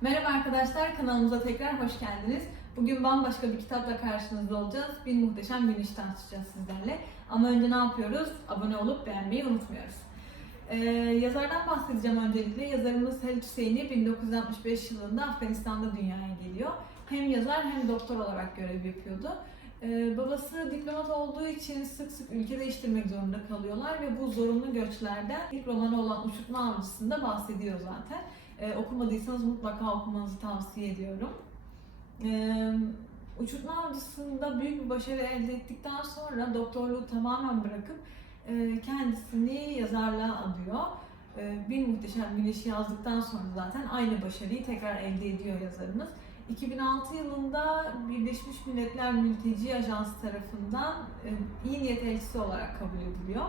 Merhaba arkadaşlar, kanalımıza tekrar hoş geldiniz. Bugün bambaşka bir kitapla karşınızda olacağız. Bir muhteşem güneş tanışacağız sizlerle. Ama önce ne yapıyoruz? Abone olup beğenmeyi unutmuyoruz. Ee, yazardan bahsedeceğim öncelikle. Yazarımız Halit Hüseyin'i 1965 yılında Afganistan'da dünyaya geliyor. Hem yazar hem doktor olarak görev yapıyordu. Ee, babası diplomat olduğu için sık sık ülke değiştirmek zorunda kalıyorlar ve bu zorunlu göçlerden ilk romanı olan Uçurtma Avcısı'nda bahsediyor zaten. Ee, okumadıysanız mutlaka okumanızı tavsiye ediyorum. Ee, Uçurtma Avcısı'nda büyük bir başarı elde ettikten sonra doktorluğu tamamen bırakıp e, kendisini yazarlığa adıyor. E, bir muhteşem güneşi yazdıktan sonra zaten aynı başarıyı tekrar elde ediyor yazarımız. 2006 yılında Birleşmiş Milletler Mülteci Ajansı tarafından e, iyi niyet elçisi olarak kabul ediliyor.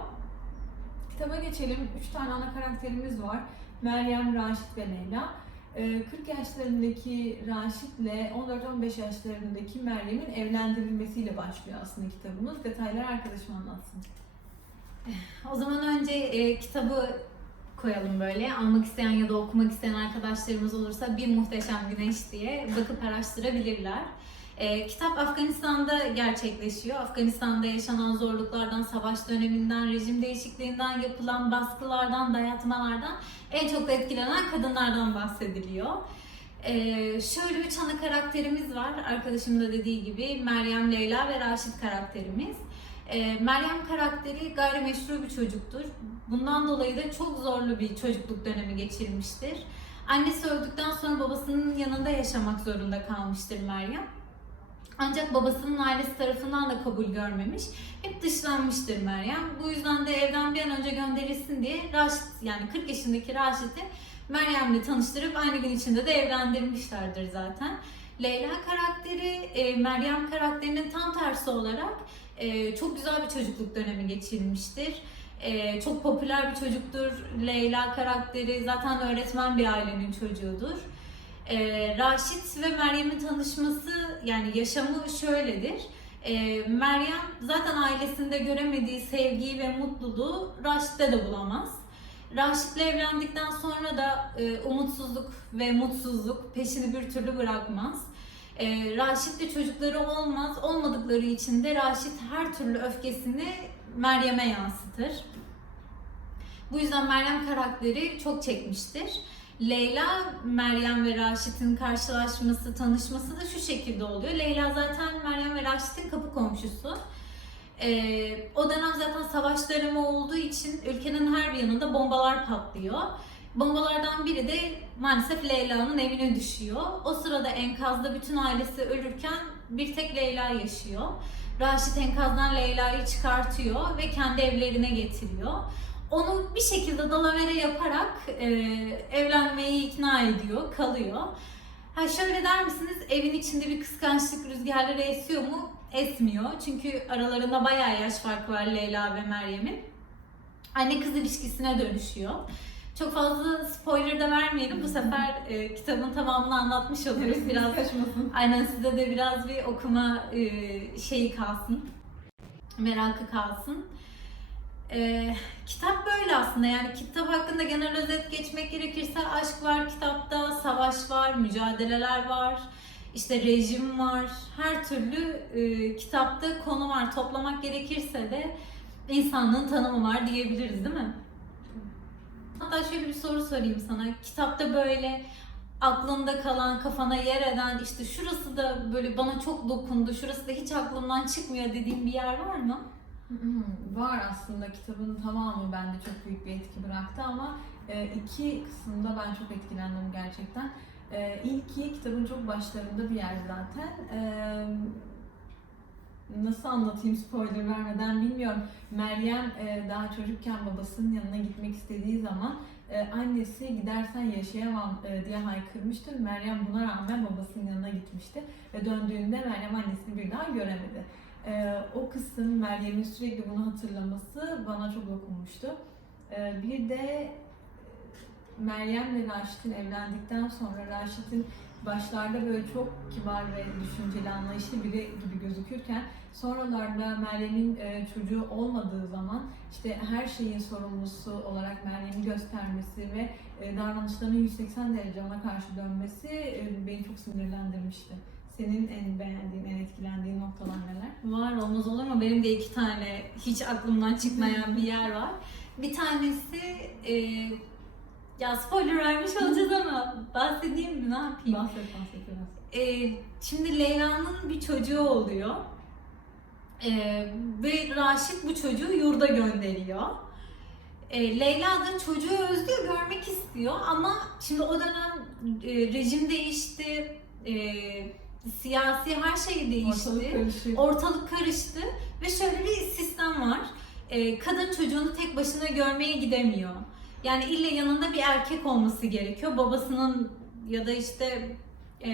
Kitaba geçelim. Üç tane ana karakterimiz var. Meryem, Raşit ve Leyla. E, 40 yaşlarındaki Raşit'le 14-15 yaşlarındaki Meryem'in evlendirilmesiyle başlıyor aslında kitabımız. Detayları arkadaşım anlatsın. O zaman önce e, kitabı koyalım böyle. Almak isteyen ya da okumak isteyen arkadaşlarımız olursa Bir Muhteşem Güneş diye bakıp araştırabilirler. E, kitap Afganistan'da gerçekleşiyor. Afganistan'da yaşanan zorluklardan, savaş döneminden, rejim değişikliğinden, yapılan baskılardan, dayatmalardan en çok etkilenen kadınlardan bahsediliyor. Ee, şöyle üç ana karakterimiz var. Arkadaşım da dediği gibi Meryem, Leyla ve Raşit karakterimiz. Ee, Meryem karakteri gayrimeşru bir çocuktur. Bundan dolayı da çok zorlu bir çocukluk dönemi geçirmiştir. Annesi öldükten sonra babasının yanında yaşamak zorunda kalmıştır Meryem. Ancak babasının ailesi tarafından da kabul görmemiş. Hep dışlanmıştır Meryem. Bu yüzden de evden bir an önce gönderilsin diye Raşit yani 40 yaşındaki Raşit'i Meryem'le tanıştırıp aynı gün içinde de evlendirmişlerdir zaten. Leyla karakteri e, Meryem karakterinin tam tersi olarak e, çok güzel bir çocukluk dönemi geçirmiştir. E, çok popüler bir çocuktur. Leyla karakteri zaten öğretmen bir ailenin çocuğudur. E, Raşit ve Meryem'in tanışması yani yaşamı şöyledir. E, Meryem zaten ailesinde göremediği sevgiyi ve mutluluğu Raşit'te de bulamaz. Raşit'le evlendikten sonra da e, umutsuzluk ve mutsuzluk peşini bir türlü bırakmaz. E, Raşit'le çocukları olmaz. Olmadıkları için de Raşit her türlü öfkesini Meryem'e yansıtır. Bu yüzden Meryem karakteri çok çekmiştir. Leyla, Meryem ve Raşit'in karşılaşması, tanışması da şu şekilde oluyor. Leyla zaten Meryem ve Raşit'in kapı komşusu. Ee, o dönem zaten savaş dönemi olduğu için ülkenin her bir yanında bombalar patlıyor. Bombalardan biri de maalesef Leyla'nın evine düşüyor. O sırada enkazda bütün ailesi ölürken bir tek Leyla yaşıyor. Raşit enkazdan Leyla'yı çıkartıyor ve kendi evlerine getiriyor. Onu bir şekilde dalavere yaparak e, evlenmeyi ikna ediyor, kalıyor. Ha şöyle der misiniz, evin içinde bir kıskançlık rüzgarları esiyor mu? Esmiyor. Çünkü aralarında bayağı yaş farkı var Leyla ve Meryem'in. Anne kız ilişkisine dönüşüyor. Çok fazla spoiler da vermeyelim. Bu sefer e, kitabın tamamını anlatmış oluruz. Biraz Kaçmasın. Aynen size de biraz bir okuma e, şeyi kalsın. Merakı kalsın. E, kitap böyle aslında yani kitap hakkında genel özet geçmek gerekirse aşk var kitapta, savaş var, mücadeleler var, işte rejim var, her türlü e, kitapta konu var. Toplamak gerekirse de insanlığın tanımı var diyebiliriz değil mi? Hatta şöyle bir soru sorayım sana. Kitapta böyle aklında kalan, kafana yer eden, işte şurası da böyle bana çok dokundu, şurası da hiç aklımdan çıkmıyor dediğin bir yer var mı? Var aslında kitabın tamamı bende çok büyük bir etki bıraktı ama e, iki kısımda ben çok etkilendim gerçekten. E, İlki kitabın çok başlarında bir yer zaten. E, Nasıl anlatayım spoiler vermeden bilmiyorum. Meryem daha çocukken babasının yanına gitmek istediği zaman annesi gidersen yaşayamam diye haykırmıştı. Meryem buna rağmen babasının yanına gitmişti ve döndüğünde Meryem annesini bir daha göremedi. E, o kısım Meryem'in sürekli bunu hatırlaması bana çok dokunmuştu. E, bir de Meryem ile Raşit'in evlendikten sonra Raşit'in başlarda böyle çok kibar ve düşünceli, anlayışlı biri gibi gözükürken sonralarda Meryem'in e, çocuğu olmadığı zaman işte her şeyin sorumlusu olarak Meryem'i göstermesi ve e, davranışlarının 180 derece ona karşı dönmesi e, beni çok sinirlendirmişti. Senin en beğendiğin, en etkilendiğin noktalar neler? Var olmaz olur mu? Benim de iki tane hiç aklımdan çıkmayan bir yer var. Bir tanesi e, ya spoiler vermiş olacağız ama bahsedeyim mi ne yapayım? Bahset bahset biraz. E, şimdi Leyla'nın bir çocuğu oluyor. E, ve Raşit bu çocuğu yurda gönderiyor. E, Leyla da çocuğu özlüyor, görmek istiyor ama şimdi o dönem e, rejim değişti, e, siyasi her şey değişti. Ortalık karışık. Ortalık karıştı ve şöyle bir sistem var. Ee, kadın çocuğunu tek başına görmeye gidemiyor. Yani ille yanında bir erkek olması gerekiyor. Babasının ya da işte e,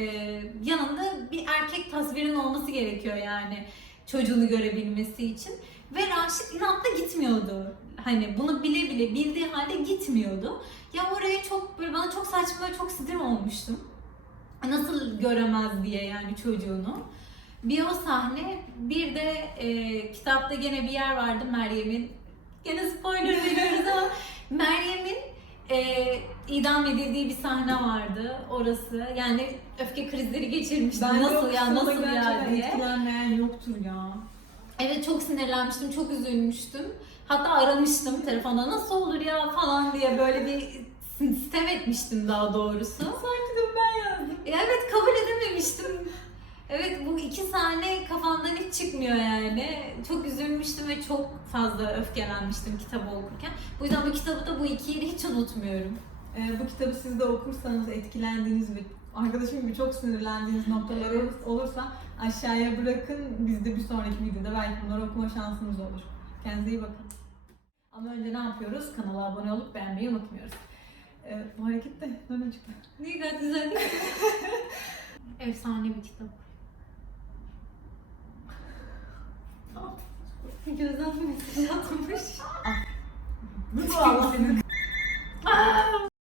yanında bir erkek tasvirin olması gerekiyor yani çocuğunu görebilmesi için. Ve Raşit inatla gitmiyordu. Hani bunu bile bile bildiği halde gitmiyordu. Ya oraya çok böyle bana çok saçma, çok sinir olmuştum. Nasıl göremez diye yani çocuğunu. Bir o sahne, bir de e, kitapta gene bir yer vardı Meryem'in. Gene spoiler veriyoruz ama Meryem'in e, idam edildiği bir sahne vardı orası. Yani öfke krizleri geçirmişti. Ben nasıl ya, nasıl ya diye. etkilenmeyen yoktur ya. Evet çok sinirlenmiştim, çok üzülmüştüm. Hatta aramıştım telefonda nasıl olur ya falan diye böyle bir sitem etmiştim daha doğrusu. Sanki de ben yazdım. Ya Evet kabul edememiştim. Evet bu iki sahne kafamdan hiç çıkmıyor yani. Çok üzülmüştüm ve çok fazla öfkelenmiştim kitabı okurken. Bu yüzden bu kitabı da bu ikiyi de hiç unutmuyorum. Ee, bu kitabı siz de okursanız etkilendiğiniz ve arkadaşım gibi çok sinirlendiğiniz noktalar olur- olursa aşağıya bırakın. Biz de bir sonraki videoda belki bunları okuma şansımız olur. Kendinize iyi bakın. Ama önce ne yapıyoruz? Kanala abone olup beğenmeyi unutmuyoruz. Evet, bu hareket de nereden çıktı? Ne gayet güzel? Efsane bir kitap. Gözden bir mesaj atmış. Ah. Bu mu senin? Ah.